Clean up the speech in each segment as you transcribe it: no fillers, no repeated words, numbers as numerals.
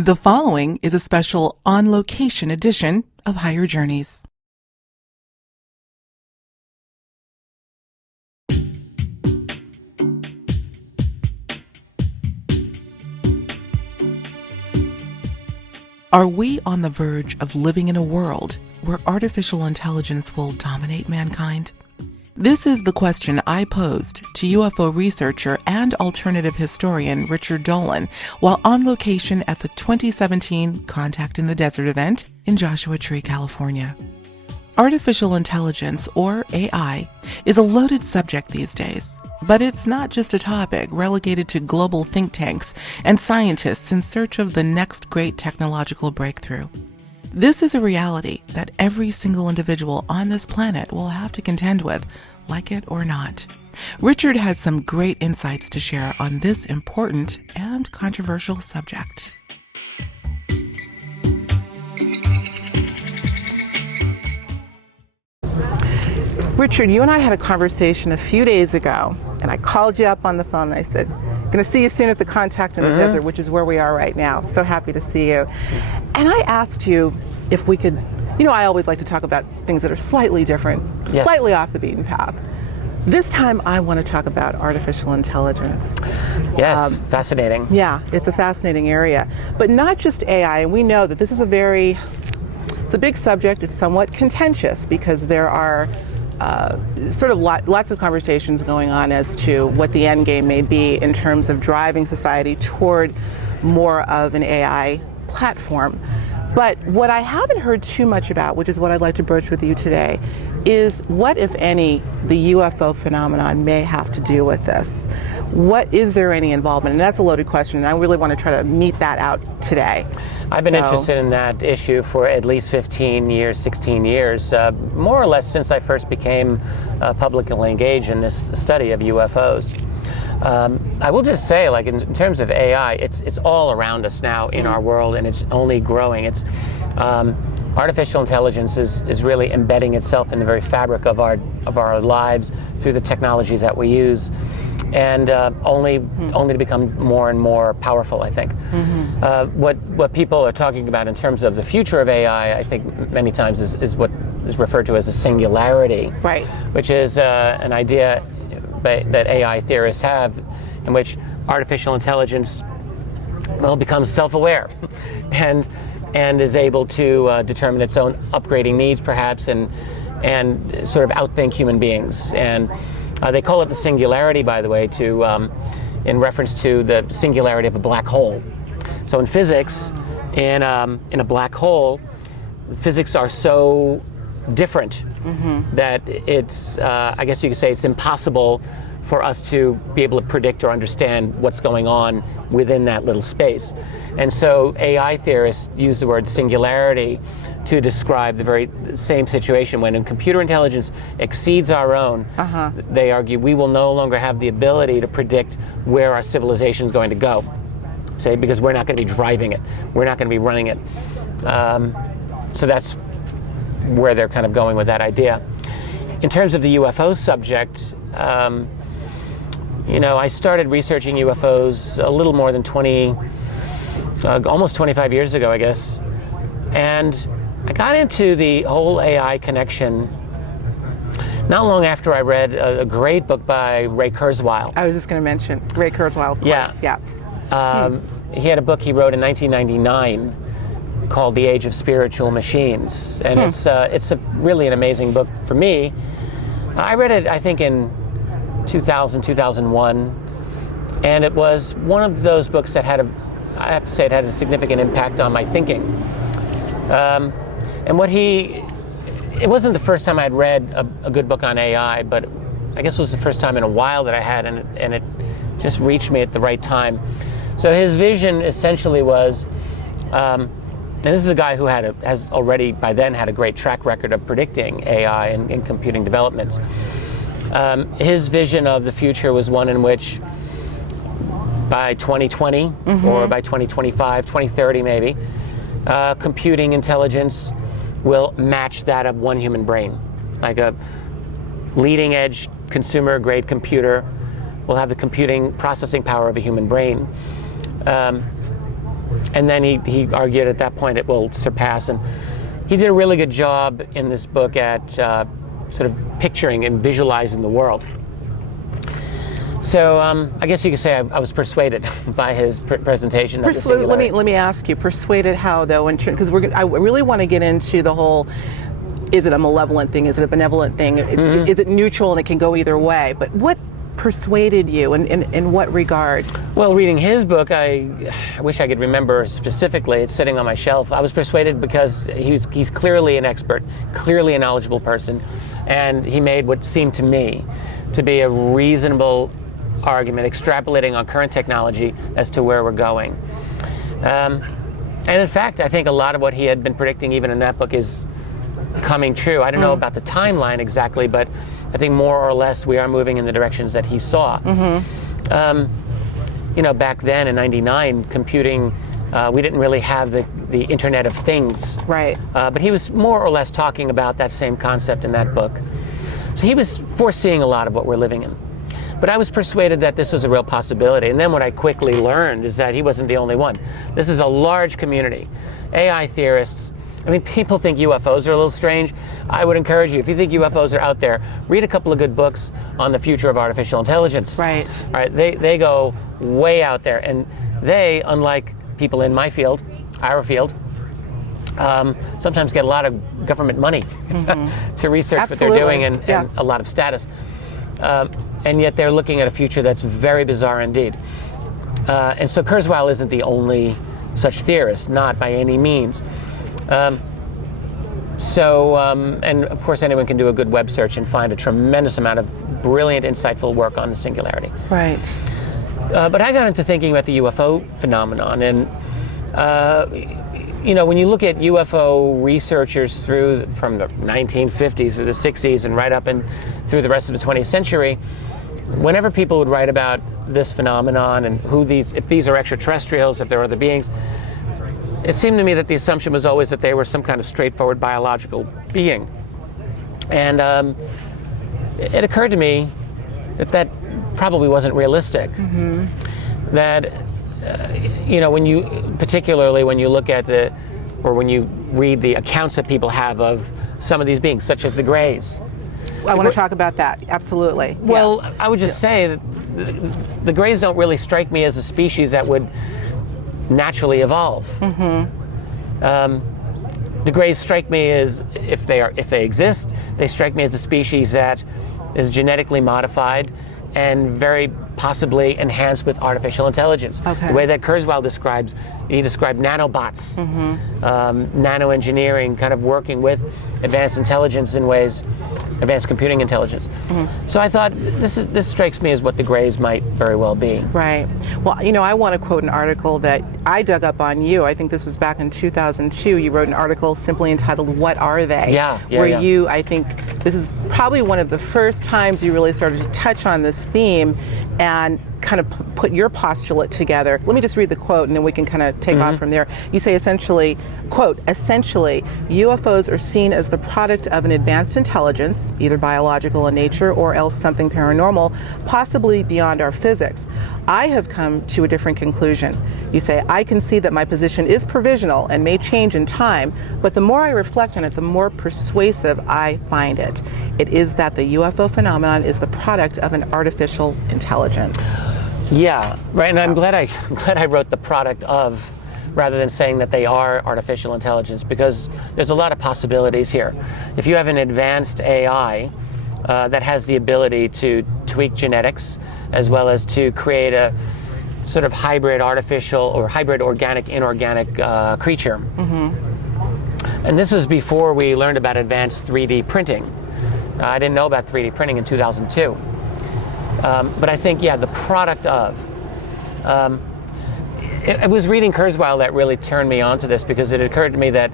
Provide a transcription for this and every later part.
The following is a special on-location edition of Higher Journeys. Are we on the verge of living in a world where artificial intelligence will dominate mankind? This is the question I posed to UFO researcher and alternative historian Richard Dolan while on location at the 2017 Contact in the Desert event in Joshua Tree, California. Artificial intelligence, or AI, is a loaded subject these days, but it's not just a topic relegated to global think tanks and scientists in search of the next great technological breakthrough. This is a reality that every single individual on this planet will have to contend with, like it or not. Richard had some great insights to share on this important and controversial subject. Richard, you and I had a conversation a few days ago, and I called you up on the phone and I said, going to see you soon at the Contact in the Desert, which is where we are right now. So happy to see you. And I asked you if we could, I always like to talk about things that are slightly different, Yes. slightly off the beaten path. This time I want to talk about artificial intelligence. Yes, fascinating. Yeah, it's a fascinating area. But not just AI, and we know that this is it's a big subject, it's somewhat contentious because there are lots of conversations going on as to what the end game may be in terms of driving society toward more of an AI platform. But what I haven't heard too much about, which is what I'd like to broach with you today, is what, if any, the UFO phenomenon may have to do with this. Is there any involvement? And that's a loaded question, and I really want to try to meet that out today. I've been interested in that issue for at least 15 years, 16 years, more or less since I first became publicly engaged in this study of UFOs. I will just say, in terms of AI, it's all around us now in our world, and it's only growing. Artificial intelligence is really embedding itself in the very fabric of our lives through the technologies that we use, and only to become more and more powerful, I think. What people are talking about in terms of the future of AI, I think many times is what is referred to as a singularity, right? Which is an idea that AI theorists have, in which artificial intelligence becomes self-aware and is able to determine its own upgrading needs, perhaps, and sort of outthink human beings. And they call it the singularity, by the way, in reference to the singularity of a black hole. So in physics, in a black hole, physics are so different that it's, I guess you could say, it's impossible for us to be able to predict or understand what's going on within that little space. And so AI theorists use the word singularity to describe the very same situation. When computer intelligence exceeds our own, they argue we will no longer have the ability to predict where our civilization is going to go, say, because we're not going to be driving it, we're not going to be running it. So that's where they're kind of going with that idea. In terms of the UFO subject, I started researching UFOs a little more than almost 25 years ago, I guess. And I got into the whole AI connection not long after I read a great book by Ray Kurzweil. I was just going to mention Ray Kurzweil, of course. Yeah. He had a book he wrote in 1999 called The Age of Spiritual Machines. And it's really an amazing book for me. I read it, I think, in 2000, 2001, and it was one of those books that had a significant impact on my thinking. It wasn't the first time I'd read a good book on AI, but I guess it was the first time in a while that I had, and it just reached me at the right time. So his vision essentially was, and this is a guy who has already by then had a great track record of predicting AI and computing developments. His vision of the future was one in which by 2020 or by 2025, 2030 maybe, computing intelligence will match that of one human brain. Like a leading edge consumer grade computer will have the computing processing power of a human brain. And then he argued at that point it will surpass. And he did a really good job in this book at sort of picturing and visualizing the world. So I guess you could say I was persuaded by his presentation. Let me ask you, persuaded how though? Because I really want to get into the whole, is it a malevolent thing? Is it a benevolent thing? Is it neutral and it can go either way? But what persuaded you, and in what regard? Well, reading his book, I wish I could remember specifically. It's sitting on my shelf. I was persuaded because he's clearly an expert, clearly a knowledgeable person, and he made what seemed to me to be a reasonable argument, extrapolating on current technology as to where we're going. And in fact, I think a lot of what he had been predicting even in that book is coming true. I don't know about the timeline exactly, but I think more or less we are moving in the directions that he saw. Back then in '99, computing, we didn't really have the Internet of Things. Right. But he was more or less talking about that same concept in that book. So he was foreseeing a lot of what we're living in. But I was persuaded that this was a real possibility. And then what I quickly learned is that he wasn't the only one. This is a large community. AI theorists, I mean, people think UFOs are a little strange. I would encourage you, if you think UFOs are out there, read a couple of good books on the future of artificial intelligence. Right. All right, they go way out there. And they, unlike people in my field, our field, sometimes get a lot of government money to research what they're doing and a lot of status. And yet they're looking at a future that's very bizarre indeed. And so Kurzweil isn't the only such theorist, not by any means. And of course anyone can do a good web search and find a tremendous amount of brilliant, insightful work on the singularity. Right. But I got into thinking about the UFO phenomenon, and when you look at UFO researchers from the 1950s through the 60s and right up and through the rest of the 20th century, whenever people would write about this phenomenon and if these are extraterrestrials, if they're other beings, it seemed to me that the assumption was always that they were some kind of straightforward biological being. And it occurred to me that probably wasn't realistic. That particularly when you look at when you read the accounts that people have of some of these beings, such as the Greys. I want to talk about that, absolutely. Well, I would just say that the Greys don't really strike me as a species that would naturally evolve. The Greys strike me as, if they exist, they strike me as a species that is genetically modified and very possibly enhanced with artificial intelligence. Okay. The way that Kurzweil described nanobots, nanoengineering, kind of working with advanced intelligence in ways, advanced computing intelligence. So I thought this strikes me as what the Greys might very well be. Right. Well, I want to quote an article that I dug up on you. I think this was back in 2002. You wrote an article simply entitled "What Are They?" Where you, I think, this is probably one of the first times you really started to touch on this theme and kind of put your postulate together. Let me just read the quote and then we can kind of take off from there. You say essentially, quote, "Essentially, UFOs are seen as the product of an advanced intelligence, either biological in nature or else something paranormal, possibly beyond our physics. I have come to a different conclusion." You say, "I can see that my position is provisional and may change in time, but the more I reflect on it, the more persuasive I find it. It is that the UFO phenomenon is the product of an artificial intelligence." Yeah, right. And I'm glad I wrote the product of, rather than saying that they are artificial intelligence, because there's a lot of possibilities here. If you have an advanced AI that has the ability to tweak genetics as well as to create a sort of hybrid artificial or hybrid organic inorganic creature. And this was before we learned about advanced 3D printing. I didn't know about 3D printing in 2002. But I think, the product of. It was reading Kurzweil that really turned me on to this, because it occurred to me that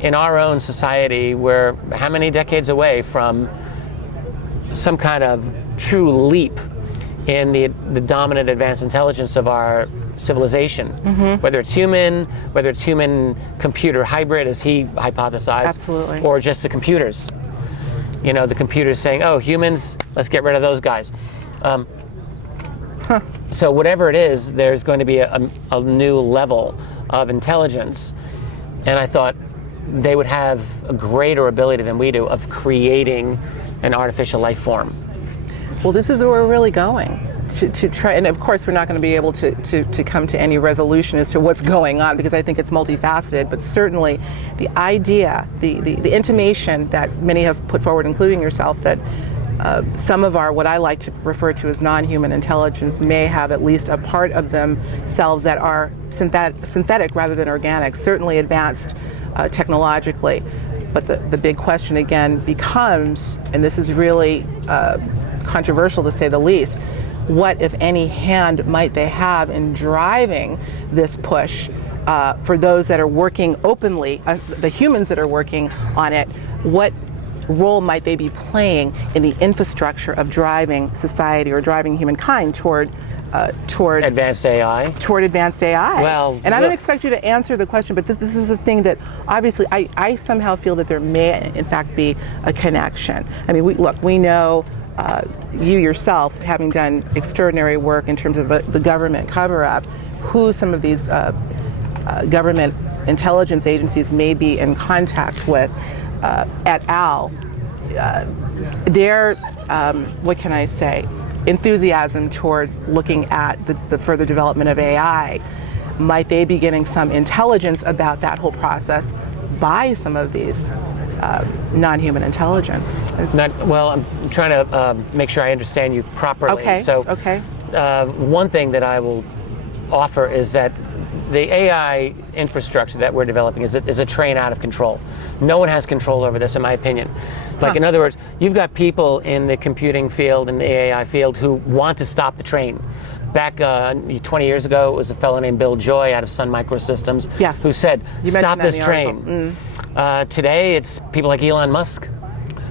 in our own society, we're how many decades away from some kind of true leap in the dominant advanced intelligence of our civilization. Whether it's human computer hybrid, as he hypothesized, absolutely, or just the computers. The computers saying, "Oh, humans, let's get rid of those guys." So whatever it is, there's going to be a new level of intelligence. And I thought they would have a greater ability than we do of creating an artificial life form. Well, this is where we're really going. To try, and of course we're not going to be able to come to any resolution as to what's going on, because I think it's multifaceted, but certainly the idea, the intimation that many have put forward, including yourself, that some of our, what I like to refer to as non-human intelligence, may have at least a part of themselves that are synthetic rather than organic, certainly advanced technologically. But the big question again becomes, and this is really controversial to say the least, what, if any, hand might they have in driving this push for those that are working openly, the humans that are working on it? What role might they be playing in the infrastructure of driving society or driving humankind toward advanced AI? Toward advanced AI. Well, and I don't expect you to answer the question, but this is a thing that obviously I somehow feel that there may in fact be a connection. I mean, we know you yourself, having done extraordinary work in terms of the government cover-up, who some of these government intelligence agencies may be in contact with, et al. Their, what can I say, enthusiasm toward looking at the further development of AI, might they be getting some intelligence about that whole process by some of these non-human intelligence? Well, I'm trying to make sure I understand you properly. Okay. So, one thing that I will offer is that the AI infrastructure that we're developing is a train out of control. No one has control over this, in my opinion. Like, in other words, you've got people in the computing field and the AI field who want to stop the train. Back 20 years ago, it was a fellow named Bill Joy out of Sun Microsystems who said, stop this train. Today, it's people like Elon Musk,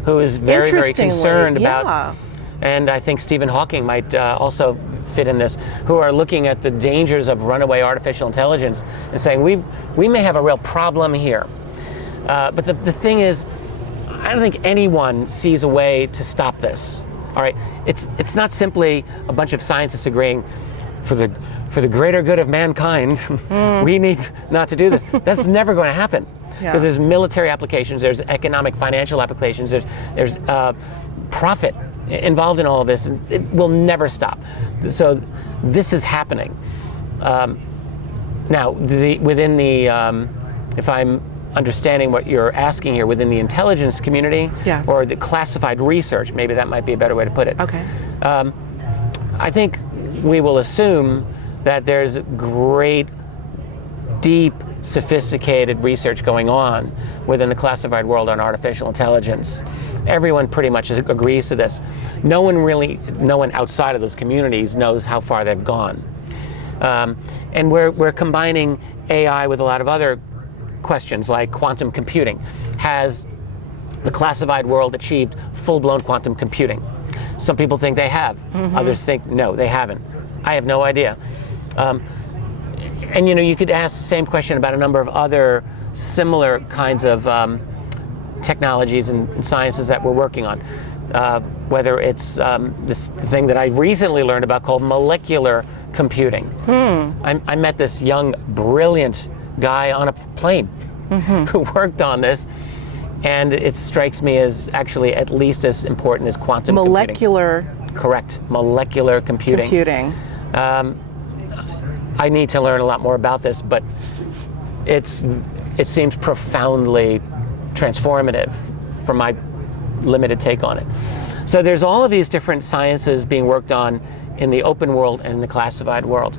who is very, very concerned about, and I think Stephen Hawking might also fit in this, who are looking at the dangers of runaway artificial intelligence and saying, we may have a real problem here. But the thing is, I don't think anyone sees a way to stop this. All right, it's not simply a bunch of scientists agreeing for the greater good of mankind, we need not to do this. That's never going to happen, because there's military applications, there's economic, financial applications, there's profit involved in all of this, and it will never stop. So this is happening. Now, within the, if I'm understanding what you're asking here, within the intelligence community, or the classified research, maybe that might be a better way to put it. Okay. I think we will assume that there's great, deep, sophisticated research going on within the classified world on artificial intelligence. Everyone pretty much agrees to this. No one outside of those communities knows how far they've gone. And we're combining AI with a lot of other questions, like quantum computing. Has the classified world achieved full-blown quantum computing? Some people think they have. Others think no, they haven't. I have no idea. And you could ask the same question about a number of other similar kinds of technologies and sciences that we're working on. Whether it's this thing that I recently learned about called molecular computing. I met this young, brilliant guy on a plane who worked on this, and it strikes me as actually at least as important as quantum molecular computing. Correct. Molecular computing. I need to learn a lot more about this, but it seems profoundly transformative from my limited take on it. So there's all of these different sciences being worked on in the open world and the classified world.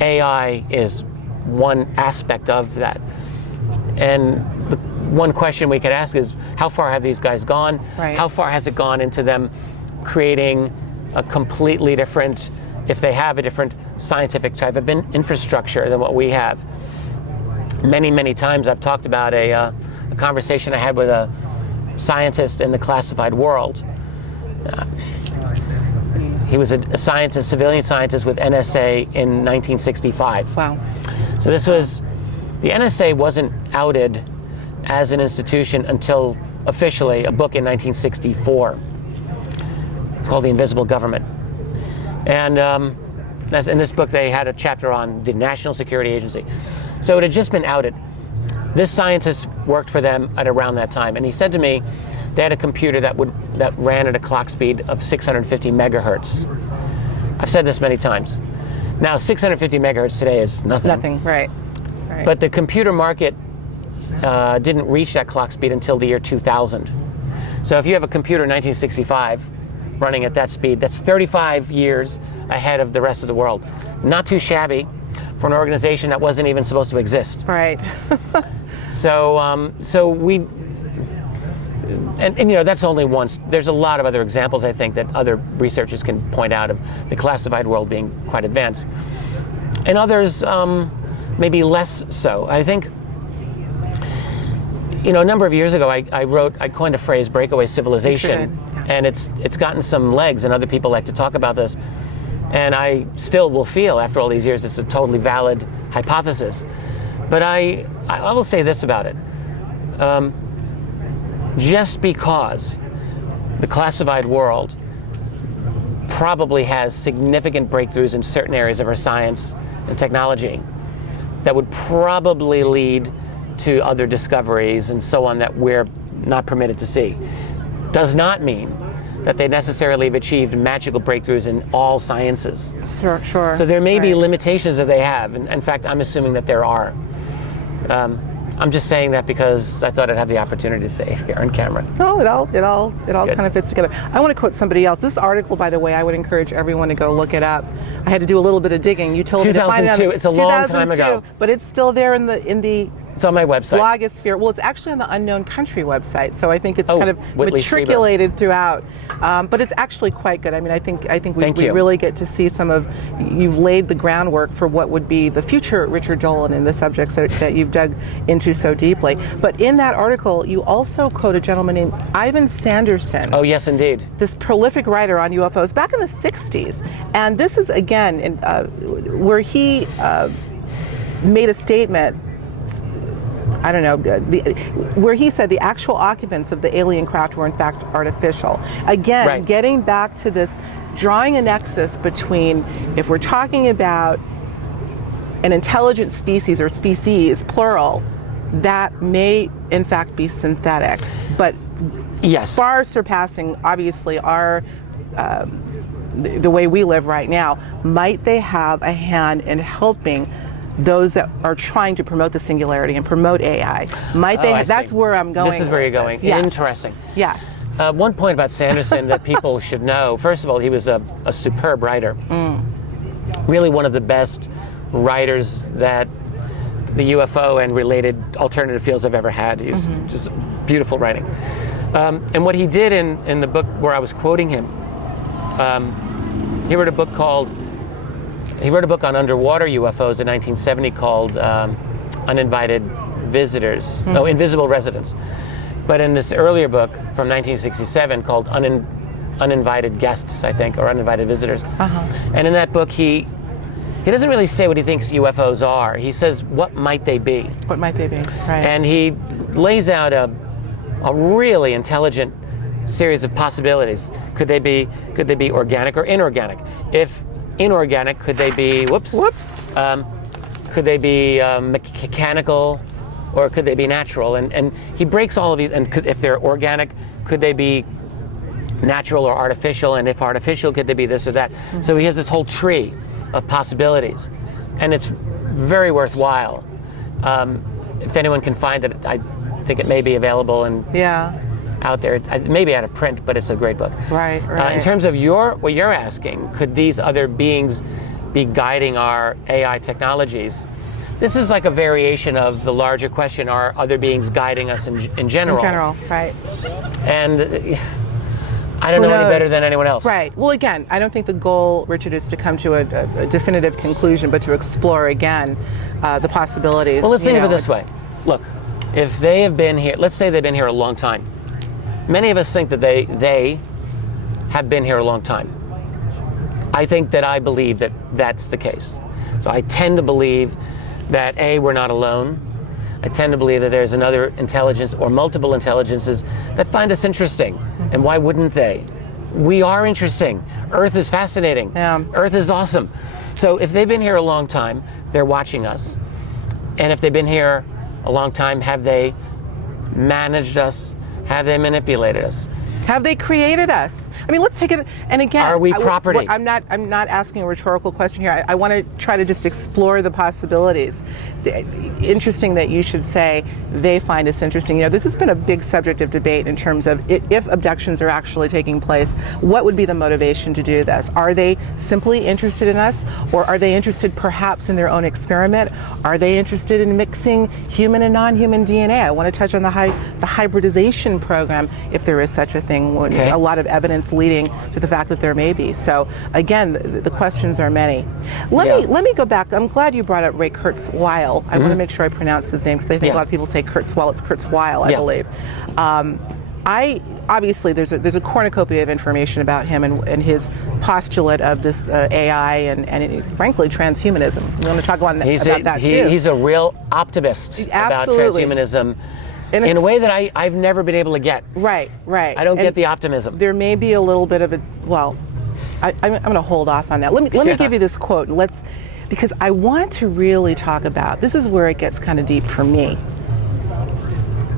AI is one aspect of that. And the one question we could ask is, how far have these guys gone? Right. How far has it gone into them creating a completely different, if they have a different scientific type of infrastructure than what we have? Many, many times I've talked about a conversation I had with a scientist in the classified world. He was a scientist, civilian scientist with NSA in 1965. Wow. So this was, the NSA wasn't outed as an institution until officially a book in 1964. It's called The Invisible Government. And in this book, they had a chapter on the National Security Agency. So it had just been outed. This scientist worked for them at around that time, and he said to me they had a computer that ran at a clock speed of 650 megahertz. I've said this many times. Now, 650 megahertz today is nothing. Nothing, right. But the computer market didn't reach that clock speed until the year 2000. So if you have a computer in 1965 running at that speed, that's 35 years ahead of the rest of the world. Not too shabby for an organization that wasn't even supposed to exist. Right. So we, and you know, that's only one. There's a lot of other examples, I think, that other researchers can point out of the classified world being quite advanced. And others, maybe less so. I think, you know, a number of years ago, I coined a phrase, breakaway civilization, and it's gotten some legs, and other people like to talk about this. And I still will feel, after all these years, it's a totally valid hypothesis. But I will say this about it. Just because the classified world probably has significant breakthroughs in certain areas of our science and technology that would probably lead to other discoveries and so on that we're not permitted to see, does not mean that they necessarily have achieved magical breakthroughs in all sciences. Sure. So there may be limitations that they have, and in fact, I'm assuming that there are. I'm just saying that because I thought I'd have the opportunity to say it here on camera. No, it all kind of fits together. I want to quote somebody else. This article, by the way, I would encourage everyone to go look it up. I had to do a little bit of digging. You told me to find it. 2002. It's a long time ago. But it's still there in the It's on my website. blogosphere. Well, it's actually on the Unknown Country website, so I think it's kind of Whitley matriculated throughout. But it's actually quite good. I mean, I think we really get to see some of, you've laid the groundwork for what would be the future Richard Dolan in the subjects that you've dug into so deeply. But in that article, you also quote a gentleman named Ivan Sanderson. Oh, yes, indeed. This prolific writer on UFOs back in the 60s. And this is, again, where he made a statement, I don't know, where he said the actual occupants of the alien craft were in fact artificial. Again, getting back to this, drawing a nexus between, if we're talking about an intelligent species or species, plural, that may in fact be synthetic, but far surpassing obviously our the way we live right now. Might they have a hand in helping those that are trying to promote the singularity and promote AI? Might they? That's where I'm going. This is where you're going. Yes. Interesting. Yes. One point about Sanderson that people should know. First of all, he was a superb writer. Really one of the best writers that the UFO and related alternative fields have ever had. He's just beautiful writing. And what he did in the book where I was quoting him, he wrote a book on underwater UFOs in 1970 called Uninvited Visitors, Invisible Residents. But in this earlier book from 1967 called Uninvited Guests, I think, or Uninvited Visitors. And in that book, he doesn't really say what he thinks UFOs are. He says, what might they be? What might they be, right. And he lays out a really intelligent series of possibilities. Could they be organic or inorganic? If inorganic, could they be, could they be mechanical, or could they be natural? And he breaks all of these, and if they're organic, could they be natural or artificial? And if artificial, could they be this or that? So he has this whole tree of possibilities, and it's very worthwhile. If anyone can find it, I think it may be available and out there. It may be out of print, but it's a great book. Right. In terms of what you're asking, could these other beings be guiding our AI technologies? This is like a variation of the larger question: are other beings guiding us in general? In general, right. And I don't know any better than anyone else. Right. Well, again, I don't think the goal, Richard, is to come to a definitive conclusion, but to explore again the possibilities. Well, let's think of it this way. Look, if they have been here, let's say they've been here a long time. Many of us think that they have been here a long time. I think that I believe that that's the case. So I tend to believe that we're not alone. I tend to believe that there's another intelligence or multiple intelligences that find us interesting. And why wouldn't they? we are interesting. Earth is fascinating. Yeah. Earth is awesome. So if they've been here a long time, they're watching us. And if they've been here a long time, have they managed us? Have they manipulated us? Have they created us? I mean, let's take it. And again, are we property? I'm not asking a rhetorical question here. I want to try to just explore the possibilities. Interesting that you should say they find us interesting. You know, this has been a big subject of debate in terms of if abductions are actually taking place, what would be the motivation to do this? Are they simply interested in us, or are they interested perhaps in their own experiment? Are they interested in mixing human and non-human DNA? I want to touch on the hybridization program, if there is such a thing. Okay. A lot of evidence leading to the fact that there may be. So again, the questions are many. Let me go back. I'm glad you brought up Ray Kurzweil. I want to make sure I pronounce his name, because I think a lot of people say Kurzweil. It's Kurzweil, I believe. Obviously there's a cornucopia of information about him and his postulate of this AI and frankly transhumanism. We want to talk about that too. He's a real optimist about transhumanism. In a way that I've never been able to get. Right. I don't get the optimism. There may be a little bit of a, well, I'm going to hold off on that. Let me give you this quote, because I want to really talk about, this is where it gets kind of deep for me.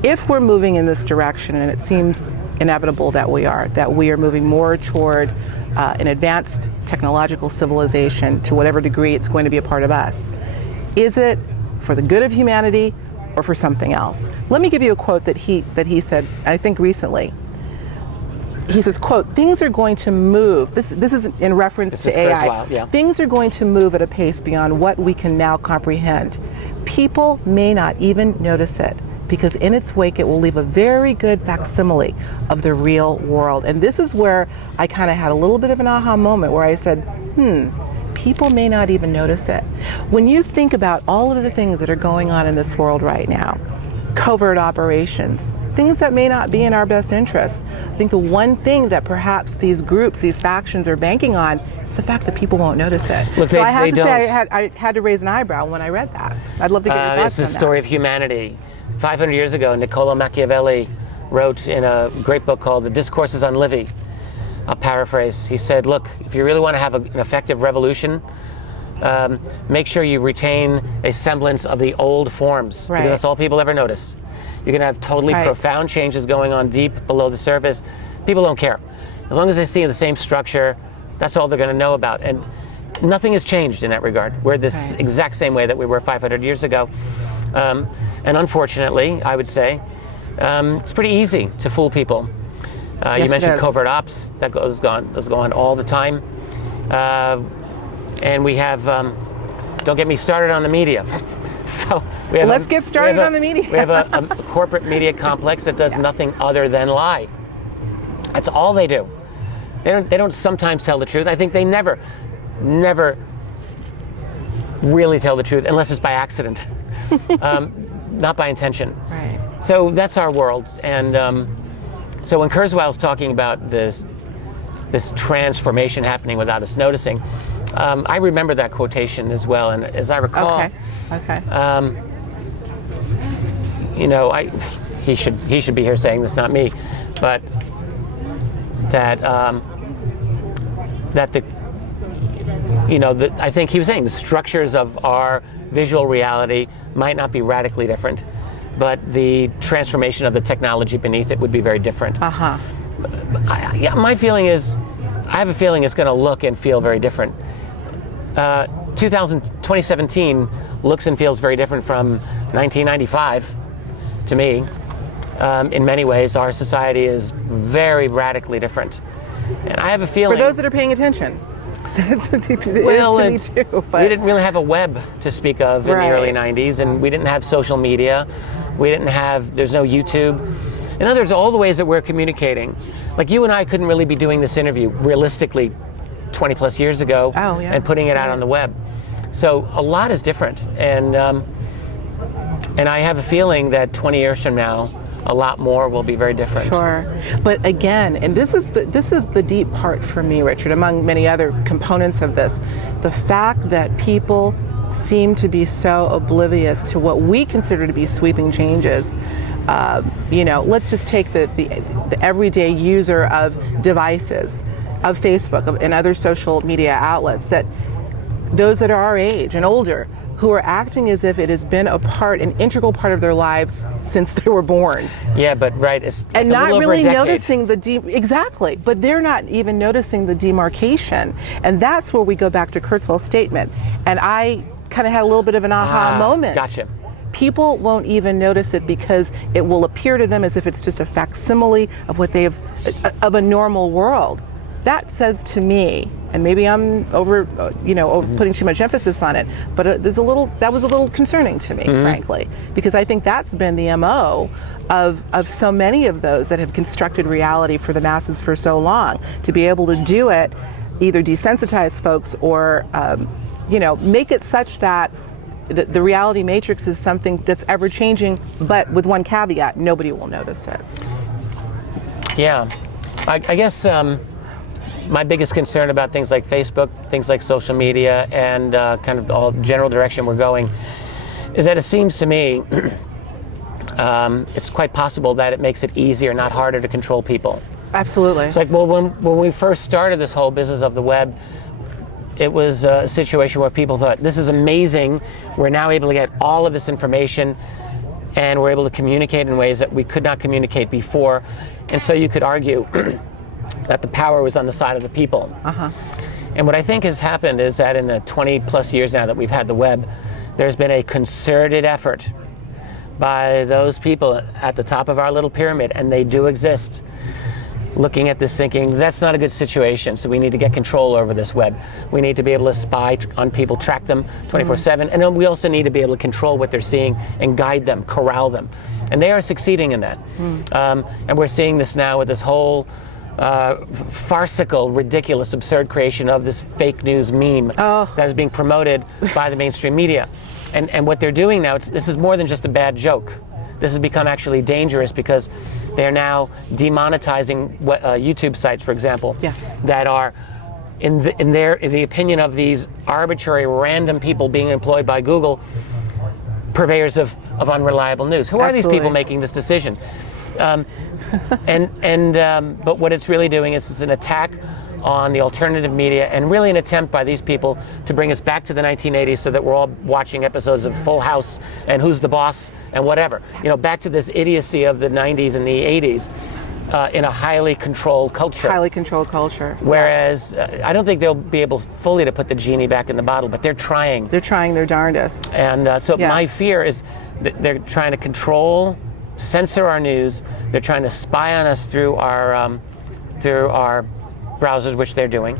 If we're moving in this direction, and it seems inevitable that we are moving more toward an advanced technological civilization, to whatever degree it's going to be a part of us, is it for the good of humanity or for something else? Let me give you a quote that he said, I think recently. He says, quote, "Things are going to move." This is in reference to AI. Kurzweil, yeah. "Things are going to move at a pace beyond what we can now comprehend. People may not even notice it, because in its wake it will leave a very good facsimile of the real world." And this is where I kind of had a little bit of an aha moment, where I said, people may not even notice it. When you think about all of the things that are going on in this world right now, covert operations, things that may not be in our best interest, I think the one thing that perhaps these groups, these factions are banking on is the fact that people won't notice it. Look, so I have to say I had to raise an eyebrow when I read that. I'd love to get your thoughts on that. It's the story of humanity. 500 years ago, Niccolo Machiavelli wrote in a great book called The Discourses on Livy, I'll paraphrase. He said, look, if you really want to have an effective revolution, make sure you retain a semblance of the old forms, because that's all people ever notice. You're going to have totally profound changes going on deep below the surface. People don't care. As long as they see the same structure, that's all they're going to know about. And nothing has changed in that regard. We're this exact same way that we were 500 years ago. And unfortunately, I would say, it's pretty easy to fool people. You mentioned covert ops. That goes on all the time. And we have, don't get me started on the media. So let's get started on the media. We have a corporate media complex that does nothing other than lie. That's all they do. They don't sometimes tell the truth. I think they never really tell the truth, unless it's by accident, not by intention. Right. So that's our world. And so when Kurzweil's talking about this transformation happening without us noticing, I remember that quotation as well. And as I recall, you know, he should be here saying this, not me, but that I think he was saying the structures of our visual reality might not be radically different, but the transformation of the technology beneath it would be very different. My feeling is, I have a feeling it's going to look and feel very different. 2017 looks and feels very different from 1995 to me. In many ways, our society is very radically different. And I have a feeling... For those that are paying attention. Well, we didn't really have a web to speak of in the early 90s, and we didn't have social media. There's no YouTube. In other words, all the ways that we're communicating, like you and I couldn't really be doing this interview realistically 20 plus years ago and putting it out on the web. So a lot is different, and I have a feeling that 20 years from now, a lot more will be very different. Sure, but again, and this is the deep part for me, Richard, among many other components of this, the fact that people seem to be so oblivious to what we consider to be sweeping changes. Let's just take the everyday user of devices, of Facebook and other social media outlets, that those that are our age and older, who are acting as if it has been an integral part of their lives since they were born. Yeah, but right, it's like and a not little really over a decade. noticing exactly, but they're not even noticing the demarcation, and that's where we go back to Kurzweil's statement. And I kind of had a little bit of an aha moment. Gotcha. People won't even notice it because it will appear to them as if it's just a facsimile of what they have of a normal world. That says to me, and maybe I'm over putting too much emphasis on it, but that was a little concerning to me, frankly, because I think that's been the MO of so many of those that have constructed reality for the masses for so long. To be able to do it, either desensitize folks or make it such that the reality matrix is something that's ever changing, but with one caveat: nobody will notice it. Yeah, I guess. My biggest concern about things like Facebook, things like social media, and kind of all the general direction we're going, is that it seems to me it's quite possible that it makes it easier, not harder, to control people. Absolutely. It's like, well, when we first started this whole business of the web, it was a situation where people thought, this is amazing, we're now able to get all of this information, and we're able to communicate in ways that we could not communicate before. And so you could argue that the power was on the side of the people. And what I think has happened is that in the 20 plus years now that we've had the web, there's been a concerted effort by those people at the top of our little pyramid, and they do exist, looking at this thinking, that's not a good situation, so we need to get control over this web. We need to be able to spy on people, track them 24/7, and then we also need to be able to control what they're seeing and guide them, corral them. And they are succeeding in that. And we're seeing this now with this whole farcical, ridiculous, absurd creation of this fake news meme that is being promoted by the mainstream media. And what they're doing now, this is more than just a bad joke. This has become actually dangerous because they're now demonetizing YouTube sites, for example, that are, in the opinion of these arbitrary, random people being employed by Google, purveyors of unreliable news. Who are these people making this decision? But what it's really doing is it's an attack on the alternative media, and really an attempt by these people to bring us back to the 1980s so that we're all watching episodes of Full House and Who's the Boss and whatever. Back to this idiocy of the 90s and the 80s in a highly controlled culture. Highly controlled culture. Whereas I don't think they'll be able fully to put the genie back in the bottle, but they're trying. They're trying their darndest. And my fear is that they're trying to control, censor our news. They're trying to spy on us through our browsers, which they're doing,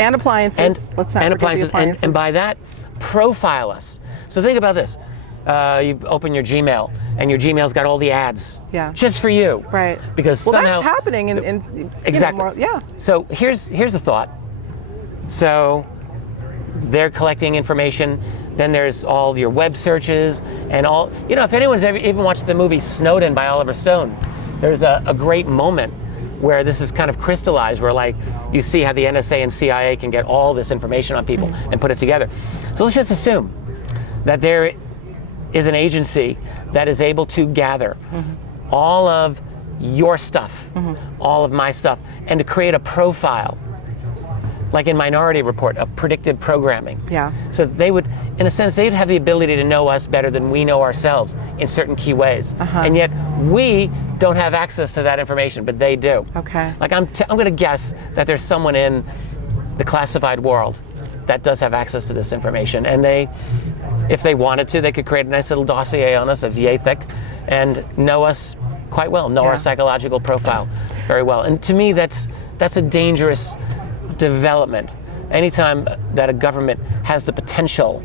and appliances. Let's not forget the appliances. And by that, profile us. So think about this: you open your Gmail, and your Gmail's got all the ads, just for you, right? Because somehow that's happening in exactly. So here's the thought. So they're collecting information. Then there's all your web searches and all. If anyone's ever even watched the movie Snowden by Oliver Stone, there's a great moment where this is kind of crystallized, where you see how the NSA and CIA can get all this information on people and put it together. So let's just assume that there is an agency that is able to gather all of your stuff, all of my stuff, and to create a profile, like in Minority Report, of predictive programming. So they would, in a sense, they'd have the ability to know us better than we know ourselves in certain key ways. And yet we don't have access to that information, but they do. I'm going to guess that there's someone in the classified world that does have access to this information, and if they wanted to, they could create a nice little dossier on us that's yay thick and know us quite well, know our psychological profile very well. And to me, that's a dangerous development. Anytime that a government has the potential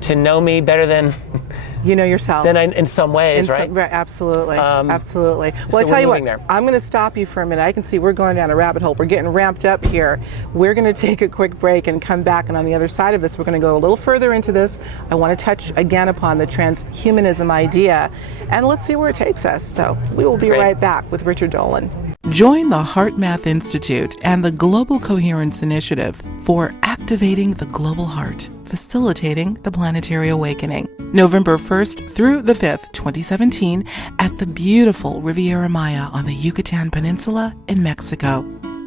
to know me better than you know yourself, then in some ways, right? Absolutely, absolutely. Well, I tell you what, I'm going to stop you for a minute. I can see we're going down a rabbit hole. We're getting ramped up here. We're going to take a quick break and come back, and on the other side of this, we're going to go a little further into this. I want to touch again upon the transhumanism idea, and let's see where it takes us. So we will be right back with Richard Dolan. Join the HeartMath Institute and the Global Coherence Initiative for activating the global heart. Facilitating the Planetary Awakening, November 1st through the 5th, 2017, at the beautiful Riviera Maya on the Yucatan Peninsula in Mexico.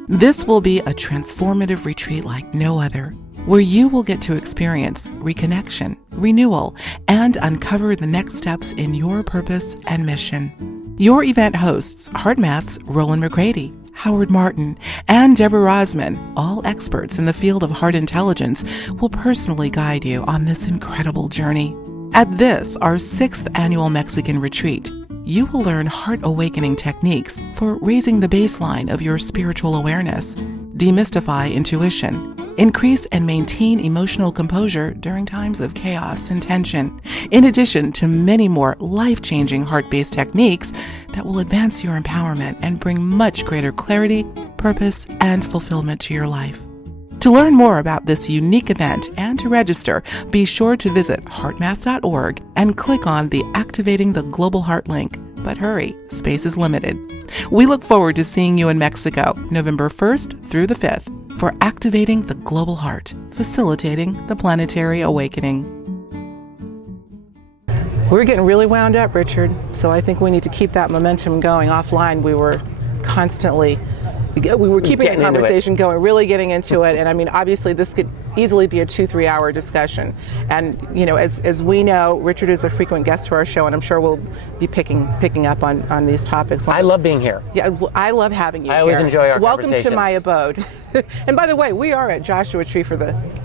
This will be a transformative retreat like no other, where you will get to experience reconnection, renewal, and uncover the next steps in your purpose and mission. Your event hosts, HeartMath's Roland McCready, Howard Martin, and Deborah Rosman, all experts in the field of heart intelligence, will personally guide you on this incredible journey. At this, our 6th annual Mexican retreat, you will learn heart awakening techniques for raising the baseline of your spiritual awareness, demystify intuition, increase and maintain emotional composure during times of chaos and tension, in addition to many more life-changing heart-based techniques that will advance your empowerment and bring much greater clarity, purpose, and fulfillment to your life. To learn more about this unique event and to register, be sure to visit heartmath.org and click on the Activating the Global Heart link. But hurry, space is limited. We look forward to seeing you in Mexico, November 1st through the 5th, for Activating the Global Heart, Facilitating the Planetary Awakening. We're getting really wound up, Richard, so I think we need to keep that momentum going. Offline, we were keeping the conversation going, really getting into it. And I mean, obviously this could easily be a 2-3 hour discussion. And you know, as we know, Richard is a frequent guest to our show, and I'm sure we'll be picking up on these topics. I love being here. Yeah, I love having you here. I always enjoy our Welcome conversations. to my abode. And by the way, we are at Joshua Tree for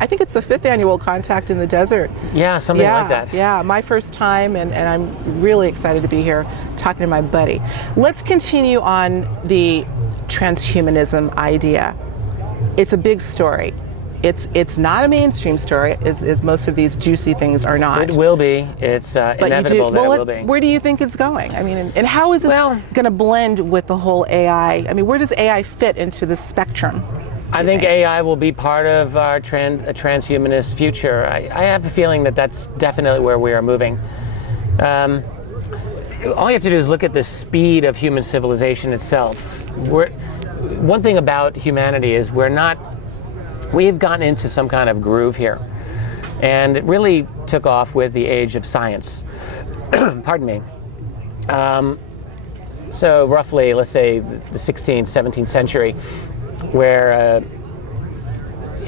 I think it's the 5th annual Contact in the Desert. Yeah, something like that. Yeah, my first time, and I'm really excited to be here talking to my buddy. Let's continue on the transhumanism idea. It's a big story. It's not a mainstream story, as most of these juicy things are not. It will be. It's inevitable that it will be. Where do you think it's going? I mean, and how is this going to blend with the whole AI? I mean, where does AI fit into the spectrum? I think AI will be part of our transhumanist future. I have a feeling that that's definitely where we are moving. All you have to do is look at the speed of human civilization itself. One thing about humanity is we have gotten into some kind of groove here. And it really took off with the age of science. Pardon me. So roughly, let's say the 16th, 17th century, where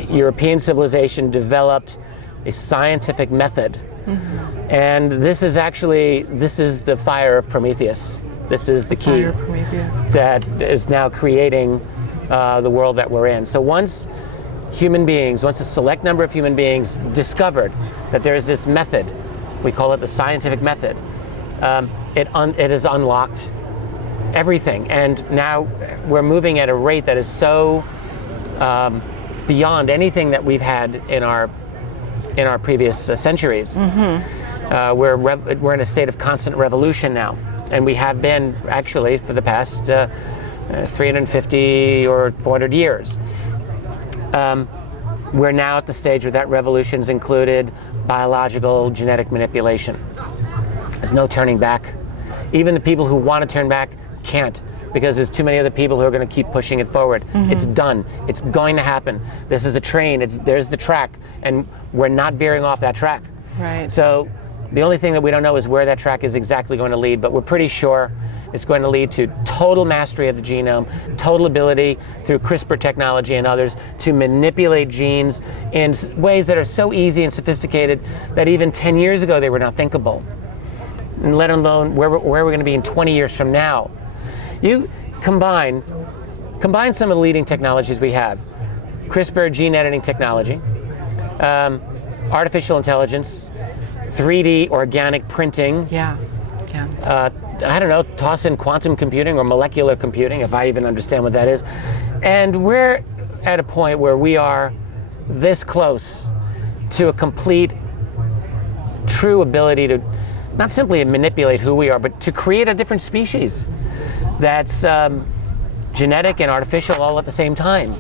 European civilization developed a scientific method. Mm-hmm. And this is the fire of Prometheus. This is the key that is now creating the world that we're in. So once a select number of human beings discovered that there is this method, we call it the scientific method, it has unlocked everything. And now we're moving at a rate that is so beyond anything that we've had in our previous centuries. Mm-hmm. We're in a state of constant revolution now, and we have been actually for the past 350 or 400 years. We're now at the stage where that revolution's included biological genetic manipulation. There's no turning back. Even the people who want to turn back can't, because there's too many other people who are going to keep pushing it forward. Mm-hmm. It's done. It's going to happen. This is a train. There's the track, and we're not veering off that track. Right. So the only thing that we don't know is where that track is exactly going to lead, but we're pretty sure it's going to lead to total mastery of the genome, total ability through CRISPR technology and others to manipulate genes in ways that are so easy and sophisticated that even 10 years ago they were not thinkable, and let alone where we're going to be in 20 years from now. You combine some of the leading technologies we have, CRISPR gene editing technology, artificial intelligence, 3D organic printing. Yeah. I don't know, toss in quantum computing or molecular computing, if I even understand what that is. And we're at a point where we are this close to a complete, true ability to not simply manipulate who we are, but to create a different species that's genetic and artificial all at the same time.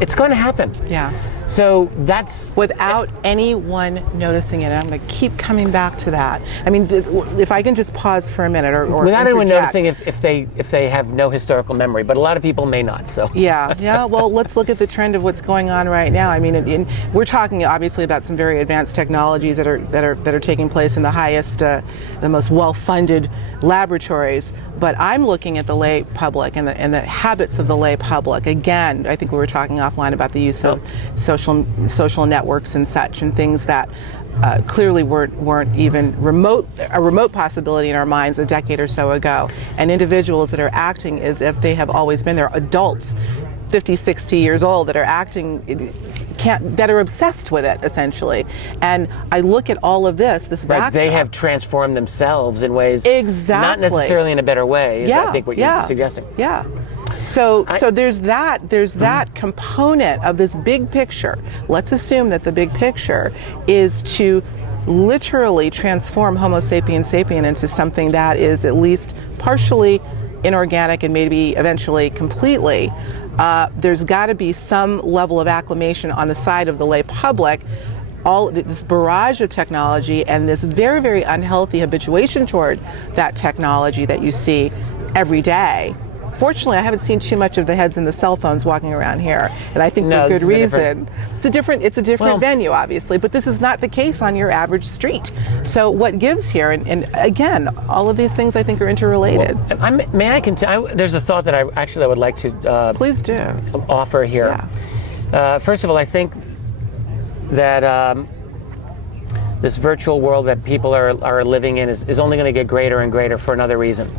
It's going to happen. Yeah. So that's without anyone noticing it. I'm going to keep coming back to that. I mean, if I can just pause for a minute, or without anyone interject. noticing if they have no historical memory, but a lot of people may not. So yeah. Well, let's look at the trend of what's going on right now. I mean, we're talking obviously about some very advanced technologies that are taking place in the highest, the most well-funded laboratories. But I'm looking at the lay public and the habits of the lay public. Again, I think we were talking offline about the use of social networks and such, and things that clearly weren't even a remote possibility in our minds a decade or so ago. And individuals that are acting as if they have always been there, adults, 50, 60 years old, that are acting, that are obsessed with it, essentially. And I look at all of this backdrop. They have transformed themselves in ways exactly, not necessarily in a better way, is I think what you're suggesting. Yeah. So there's that component of this big picture. Let's assume that the big picture is to literally transform Homo sapiens sapien into something that is at least partially inorganic and maybe eventually completely. There's got to be some level of acclamation on the side of the lay public. All this barrage of technology and this very, very unhealthy habituation toward that technology that you see every day. Fortunately, I haven't seen too much of the heads in the cell phones walking around here, and I think for good reason. It's a different venue, obviously, but this is not the case on your average street. So what gives here, and again, all of these things I think are interrelated. Well, may I continue? There's a thought that I would like to please do offer here. Yeah. First of all, I think that this virtual world that people are living in is only going to get greater and greater for another reason.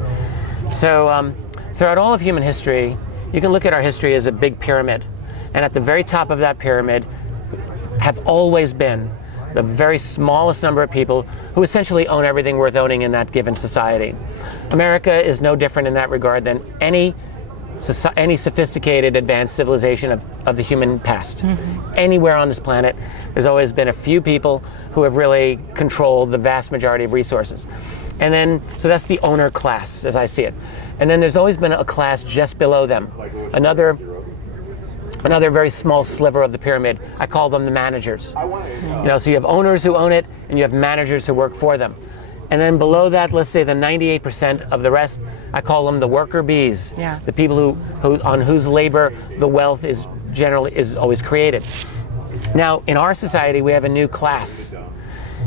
So. Throughout all of human history, you can look at our history as a big pyramid. And at the very top of that pyramid have always been the very smallest number of people who essentially own everything worth owning in that given society. America is no different in that regard than any sophisticated, advanced civilization of the human past. Mm-hmm. Anywhere on this planet, there's always been a few people who have really controlled the vast majority of resources. And then, so that's the owner class, as I see it. And then there's always been a class just below them, another very small sliver of the pyramid. I call them the managers. So you have owners who own it, and you have managers who work for them. And then below that, let's say the 98% of the rest, I call them the worker bees. Yeah. The people who on whose labor the wealth is always created. Now, in our society, we have a new class.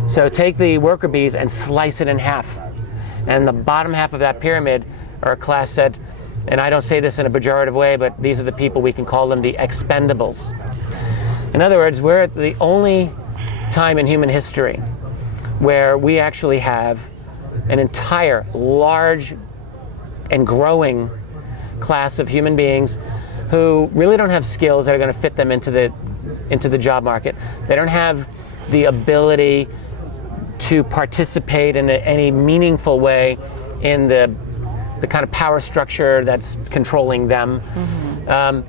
So take the worker bees and slice it in half. And the bottom half of that pyramid are a class that, and I don't say this in a pejorative way, but these are the people, we can call them the expendables. In other words, we're at the only time in human history where we actually have an entire large and growing class of human beings who really don't have skills that are going to fit them into the job market. They don't have the ability to participate in any meaningful way in the kind of power structure that's controlling them. Mm-hmm.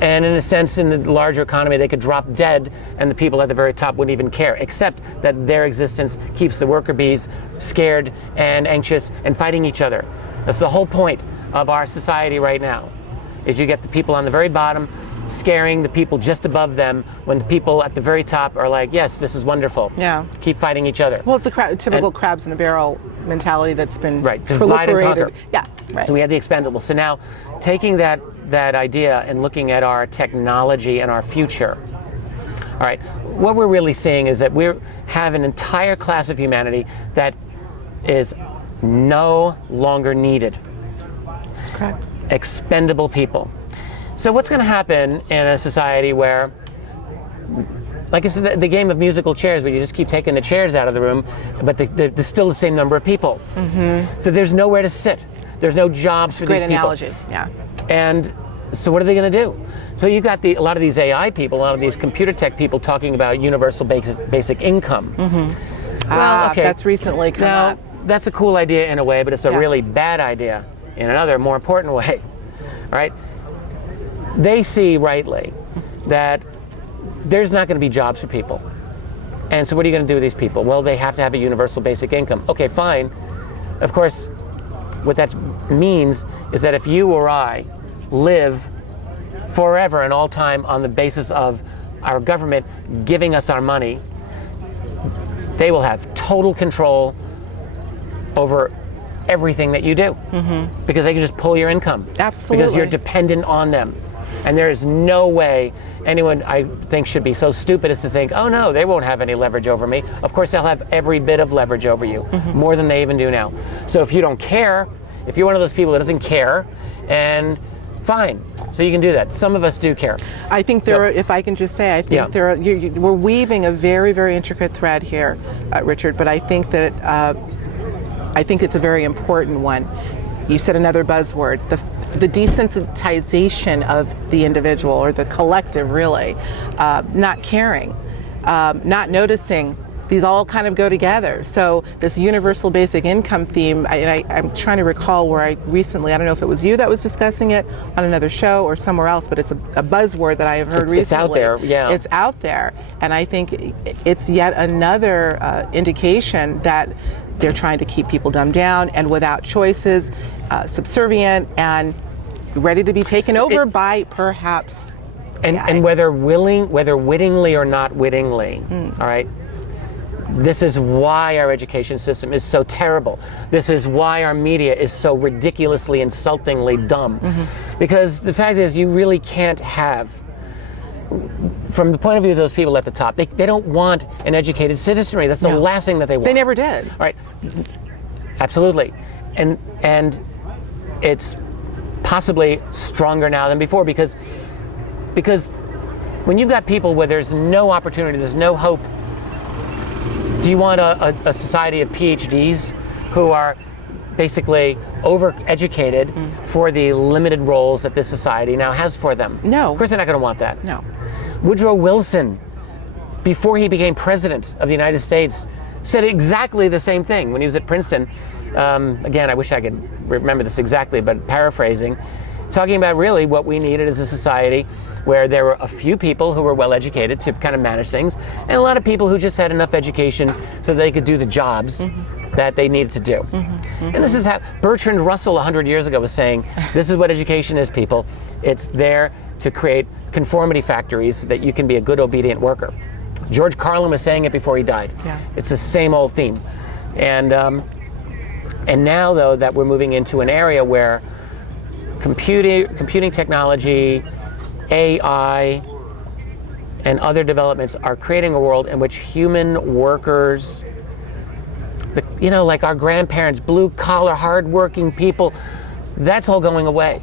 And in a sense, in the larger economy, they could drop dead and the people at the very top wouldn't even care, except that their existence keeps the worker bees scared and anxious and fighting each other. That's the whole point of our society right now, is you get the people on the very bottom scaring the people just above them, when the people at the very top are like, yes, this is wonderful. Yeah. Keep fighting each other. Well, it's a typical crabs in a barrel mentality that's been divide and conquer. Yeah, right. So we have the expendables. So now, taking that idea and looking at our technology and our future, all right, what we're really seeing is that we have an entire class of humanity that is no longer needed. That's correct. Expendable people. So what's going to happen in a society where, like I said, the game of musical chairs, where you just keep taking the chairs out of the room, but there's still the same number of people. Mm-hmm. So there's nowhere to sit. There's no jobs for these people. Great analogy, yeah. And so what are they going to do? So you've got a lot of these AI people, a lot of these computer tech people talking about universal basic income. Mm-hmm. Well, okay. That's recently come up. That's a cool idea in a way, but it's a really bad idea in another, more important way. All right? They see rightly that there's not going to be jobs for people. And so what are you going to do with these people? Well, they have to have a universal basic income. Okay, fine. Of course, what that means is that if you or I live forever and all time on the basis of our government giving us our money, they will have total control over everything that you do, because they can just pull your income. Absolutely. Because you're dependent on them. And there is no way anyone, I think, should be so stupid as to think, oh no, they won't have any leverage over me. Of course, they'll have every bit of leverage over you, more than they even do now. So if you don't care, if you're one of those people that doesn't care, and fine, so you can do that. Some of us do care. I think there are, if I can just say, I think there are, we're weaving a very, very intricate thread here, Richard, but I think that, I think it's a very important one. You said another buzzword, the desensitization of the individual, or the collective, really, not caring, not noticing. These all kind of go together. So this universal basic income theme, I'm trying to recall where I recently, I don't know if it was you that was discussing it on another show or somewhere else, but it's a buzzword that I have heard recently. It's out there, yeah. It's out there, and I think it's yet another indication that they're trying to keep people dumbed down and without choices, subservient and ready to be taken over by perhaps AI. And whether wittingly or not wittingly, all right? This is why our education system is so terrible. This is why our media is so ridiculously, insultingly dumb. Because the fact is, you really can't have, from the point of view of those people at the top, they don't want an educated citizenry. That's the last thing that they want. They never did. All right, absolutely. And it's possibly stronger now than before, because when you've got people where there's no opportunity, there's no hope, do you want a society of PhDs who are basically overeducated for the limited roles that this society now has for them? No. Of course they're not going to want that. No. Woodrow Wilson, before he became president of the United States, said exactly the same thing when he was at Princeton. Again, I wish I could remember this exactly, but paraphrasing, talking about really what we needed as a society where there were a few people who were well educated to kind of manage things, and a lot of people who just had enough education so they could do the jobs that they needed to do. And this is how Bertrand Russell 100 years ago was saying, this is what education is, people. It's there to create conformity factories so that you can be a good, obedient worker. George Carlin was saying it before he died. Yeah. It's the same old theme. And now, though, that we're moving into an area where computing technology, AI, and other developments are creating a world in which human workers, like our grandparents, blue-collar, hard-working people, that's all going away,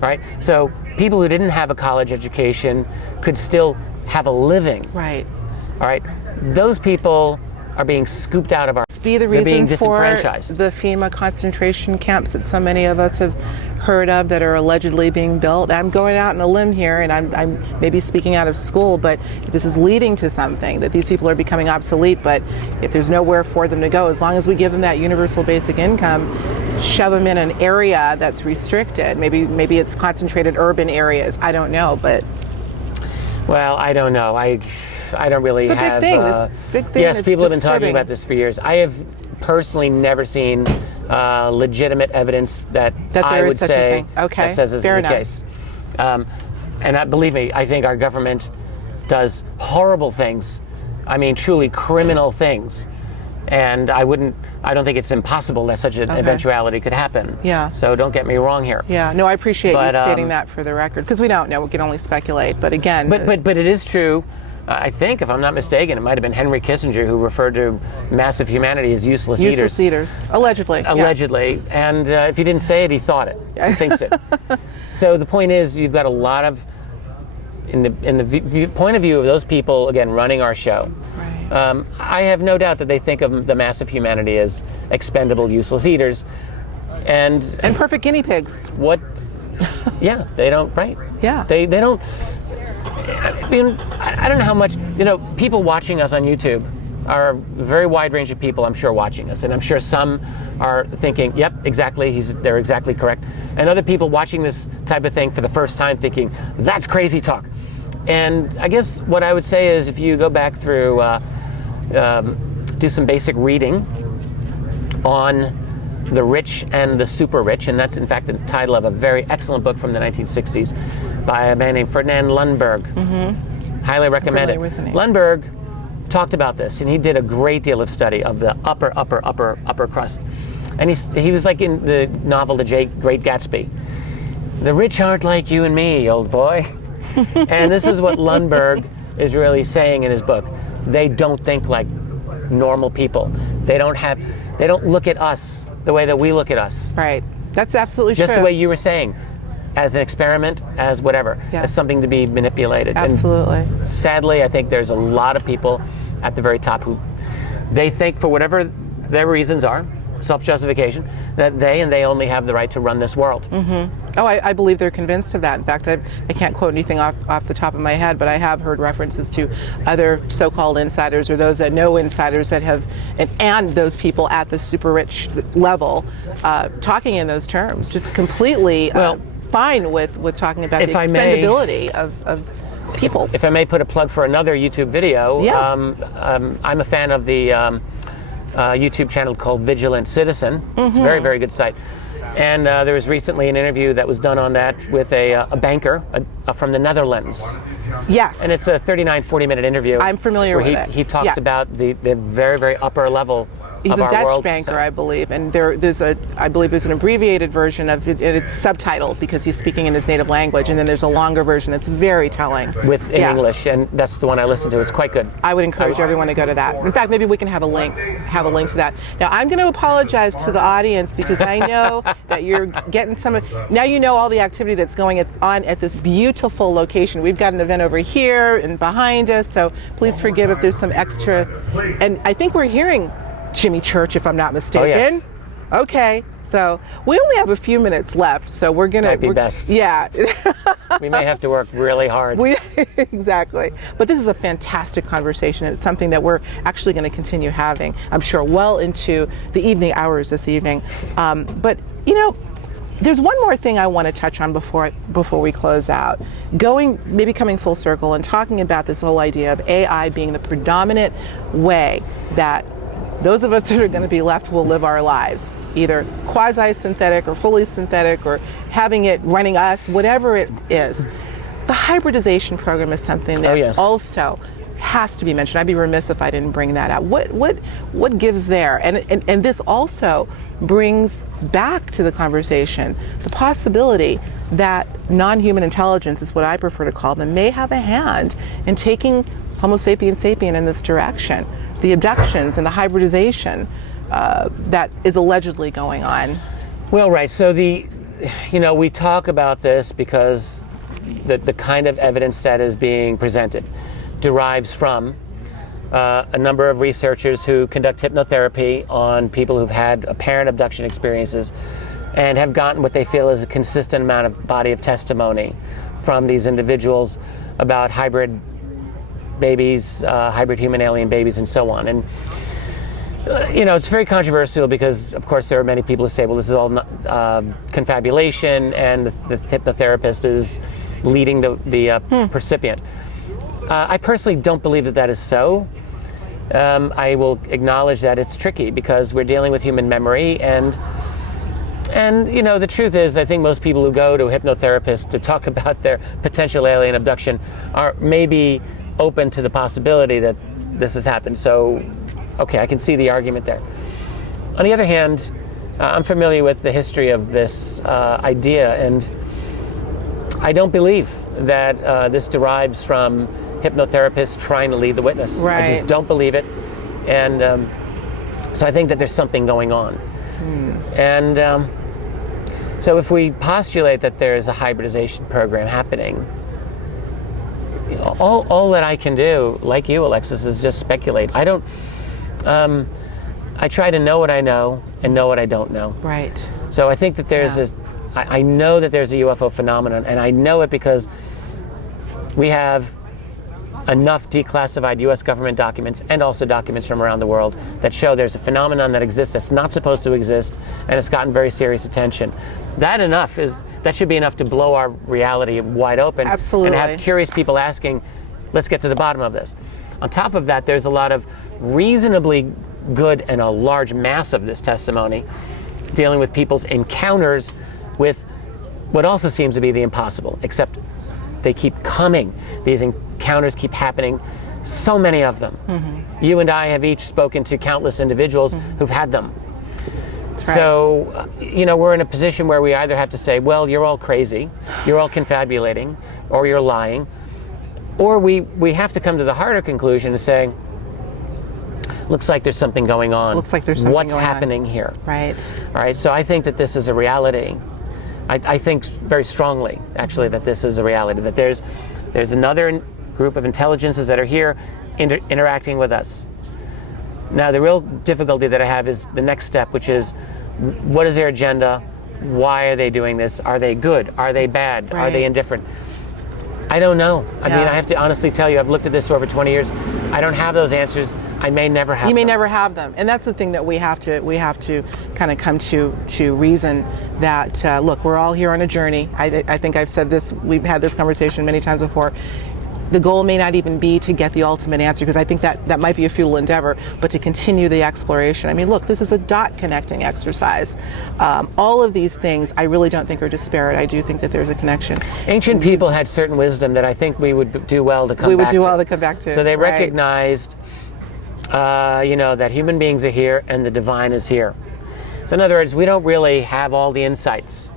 right? So people who didn't have a college education could still have a living. Right. All right? Those people are being scooped out of our... Be the they're being reason for disenfranchised. the FEMA concentration camps that so many of us have heard of that are allegedly being built. I'm going out on a limb here, and I'm maybe speaking out of school, but this is leading to something, that these people are becoming obsolete. But if there's nowhere for them to go, as long as we give them that universal basic income, shove them in an area that's restricted. Maybe it's concentrated urban areas. I don't know, but... Well, I don't know. I don't really have... It's a big thing. Big thing. Yes, It's people have been disturbing. talking about this for years. I have personally never seen legitimate evidence that there I is would such a say thing. Okay, that says this fair is the enough. case. And believe me, I think our government does horrible things. I mean, truly criminal things. And I don't think it's impossible that such an eventuality could happen. Yeah. So don't get me wrong here. Yeah, no, I appreciate But, you stating that for the record, because we don't know, we can only speculate. But again, But it is true. I think, if I'm not mistaken, it might have been Henry Kissinger who referred to massive humanity as useless eaters. useless eaters, allegedly. Allegedly, and if he didn't say it, he thought it. He thinks it. So the point is, you've got a lot of, in the point of view of those people, again, running our show, Right. I have no doubt that they think of the mass of humanity as expendable, useless eaters, and perfect guinea pigs. what? Yeah, they don't. Right? Yeah. They don't. I mean, I don't know how much, people watching us on YouTube are a very wide range of people, I'm sure, watching us. And I'm sure some are thinking, yep, exactly, they're exactly correct. And other people watching this type of thing for the first time thinking, that's crazy talk. And I guess what I would say is, if you go back through, do some basic reading on the rich and the super rich, and that's in fact the title of a very excellent book from the 1960s, by a man named Ferdinand Lundberg. Highly recommend it. familiar with the name. Lundberg talked about this, and he did a great deal of study of the upper crust. And he was like in the novel The Great Gatsby. The rich aren't like you and me, old boy. And this is what Lundberg is really saying in his book. They don't think like normal people. They don't look at us the way that we look at us. Right. That's absolutely Just true. the way you were saying, as an experiment, as whatever, Yeah. as something to be manipulated. Absolutely. And sadly, I think there's a lot of people at the very top who they think, for whatever their reasons are, self-justification, that they only have the right to run this world. Oh, I believe they're convinced of that. In fact, I can't quote anything off the top of my head, but I have heard references to other so-called insiders or those that know insiders that have, and those people at the super rich level, talking in those terms, just completely fine with talking about the expendability of people. If I may put a plug for another YouTube video, Yeah. I'm a fan of the YouTube channel called Vigilant Citizen. It's a very, very good site. And there was recently an interview that was done on that with a banker from the Netherlands. Yes. And it's a 39, 40-minute interview. I'm familiar where with it. He talks Yeah. about the very, very upper level He's of a our Dutch world. banker, I believe, and I believe there's an abbreviated version of it. It's subtitled because he's speaking in his native language, and then there's a longer version that's very telling. In English, and that's the one I listened to. It's quite good. I would encourage everyone to go to that. In fact, maybe we can have a link to that. Now, I'm going to apologize to the audience because I know that you're getting now you know all the activity that's going on at this beautiful location. We've got an event over here and behind us, so please forgive if there's some extra. And I think we're hearing Jimmy Church, if I'm not mistaken. Oh, yes. Okay, so we only have a few minutes left, so we're gonna. Might be best. Yeah. We may have to work really hard. Exactly. But this is a fantastic conversation. It's something that we're actually going to continue having, I'm sure, well into the evening hours this evening. But there's one more thing I want to touch on before we close out. Coming full circle and talking about this whole idea of AI being the predominant way that those of us that are going to be left will live our lives, either quasi-synthetic or fully synthetic or having it running us, whatever it is. The hybridization program is something that also has to be mentioned. I'd be remiss if I didn't bring that out. What gives there? And this also brings back to the conversation the possibility that non-human intelligence, is what I prefer to call them, may have a hand in taking Homo sapiens sapien in this direction. The abductions and the hybridization that is allegedly going on. Well, right. So we talk about this because the kind of evidence that is being presented derives from a number of researchers who conduct hypnotherapy on people who've had apparent abduction experiences and have gotten what they feel is a consistent amount of body of testimony from these individuals about hybrid babies, hybrid human alien babies, and so on. And it's very controversial because, of course, there are many people who say, well, this is all confabulation, and the hypnotherapist is leading the percipient. I personally don't believe that is so. I will acknowledge that it's tricky because we're dealing with human memory, and the truth is, I think most people who go to a hypnotherapist to talk about their potential alien abduction are maybe open to the possibility that this has happened. So, okay, I can see the argument there. On the other hand, I'm familiar with the history of this idea, and I don't believe that this derives from hypnotherapists trying to lead the witness. Right. I just don't believe it. And so I think that there's something going on. And so if we postulate that there's a hybridization program happening, all that I can do, like you, Alexis, is just speculate. I don't. I try to know what I know and know what I don't know. Right. So I think that there's this. I know that there's a UFO phenomenon, and I know it because we have enough declassified U.S. government documents and also documents from around the world that show there's a phenomenon that exists that's not supposed to exist, and it's gotten very serious attention. That should be enough to blow our reality wide open. Absolutely. And have curious people asking, let's get to the bottom of this. On top of that, there's a lot of reasonably good and a large mass of this testimony dealing with people's encounters with what also seems to be the impossible, except They keep coming. These encounters keep happening. So many of them. You and I have each spoken to countless individuals who've had them. So, we're in a position where we either have to say, well, you're all crazy, you're all confabulating, or you're lying, or we have to come to the harder conclusion and say, looks like there's something going on. Looks like there's something What's going on. happening here? Right. All right, so I think that this is a reality. I think very strongly, actually, that this is a reality, that there's another group of intelligences that are here interacting with us. Now, the real difficulty that I have is the next step, which is, what is their agenda? Why are they doing this? Are they good? Are they bad? Right. Are they indifferent? I don't know. I mean, I have to honestly tell you, I've looked at this for over 20 years. I don't have those answers. I may never have them. You may never have them, and that's the thing that we have to kind of come to reason that look, we're all here on a journey. I think I've said this. We've had this conversation many times before. The goal may not even be to get the ultimate answer, because I think that might be a futile endeavor, but to continue the exploration. I mean, look, this is a dot connecting exercise. All of these things I really don't think are disparate. I do think that there's a connection. Ancient people had certain wisdom that I think we would do well to come back to. We would do well to come back to. So they recognized, that human beings are here and the divine is here. So in other words, we don't really have all the insights.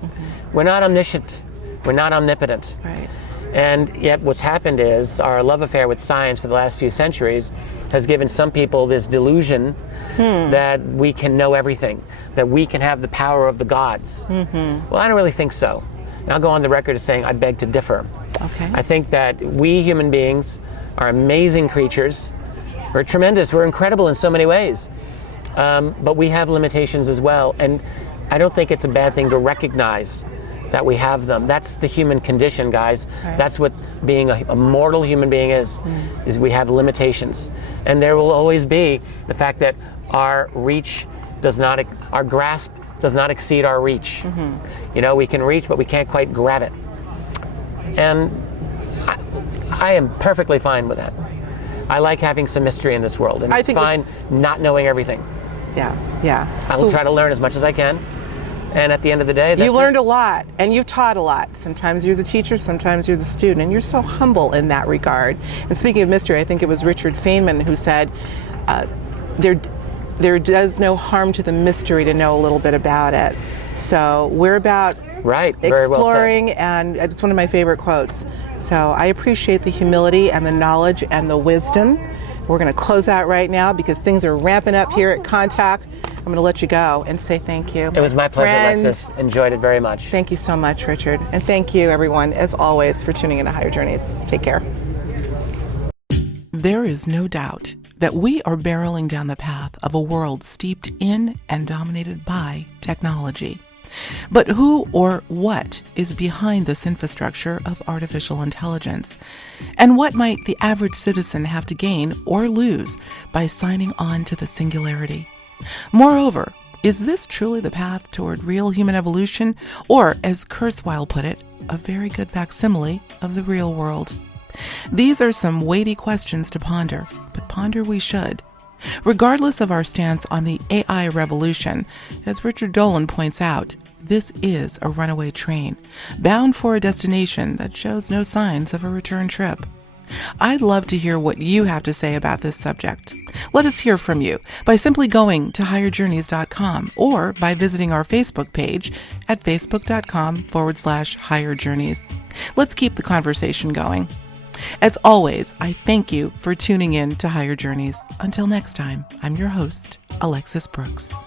We're not omniscient. We're not omnipotent. Right. And yet what's happened is our love affair with science for the last few centuries has given some people this delusion that we can know everything, that we can have the power of the gods. Well, I don't really think so. And I'll go on the record as saying I beg to differ. Okay. I think that we human beings are amazing creatures. We're tremendous. We're incredible in so many ways. But we have limitations as well. And I don't think it's a bad thing to recognize that we have them. That's the human condition, guys. Right. That's what being a mortal human being is we have limitations. And there will always be the fact that our grasp does not exceed our reach. We can reach, but we can't quite grab it. And I am perfectly fine with that. I like having some mystery in this world, and it's fine not knowing everything. Yeah. I will try to learn as much as I can. And at the end of the day, you learned a lot, and you've taught a lot. Sometimes you're the teacher, sometimes you're the student, and you're so humble in that regard. And speaking of mystery, I think it was Richard Feynman who said, there does no harm to the mystery to know a little bit about it. So we're about exploring, and it's one of my favorite quotes. So I appreciate the humility and the knowledge and the wisdom. We're going to close out right now because things are ramping up here at Contact. I'm going to let you go and say thank you. It was my pleasure, Alexis. Enjoyed it very much. Thank you so much, Richard. And thank you, everyone, as always, for tuning into Higher Journeys. Take care. There is no doubt that we are barreling down the path of a world steeped in and dominated by technology. But who or what is behind this infrastructure of artificial intelligence? And what might the average citizen have to gain or lose by signing on to the singularity? Moreover, is this truly the path toward real human evolution, or, as Kurzweil put it, a very good facsimile of the real world? These are some weighty questions to ponder, but ponder we should. Regardless of our stance on the AI revolution, as Richard Dolan points out, this is a runaway train, bound for a destination that shows no signs of a return trip. I'd love to hear what you have to say about this subject. Let us hear from you by simply going to higherjourneys.com or by visiting our Facebook page at facebook.com/higherjourneys. Let's keep the conversation going. As always, I thank you for tuning in to Higher Journeys. Until next time, I'm your host, Alexis Brooks.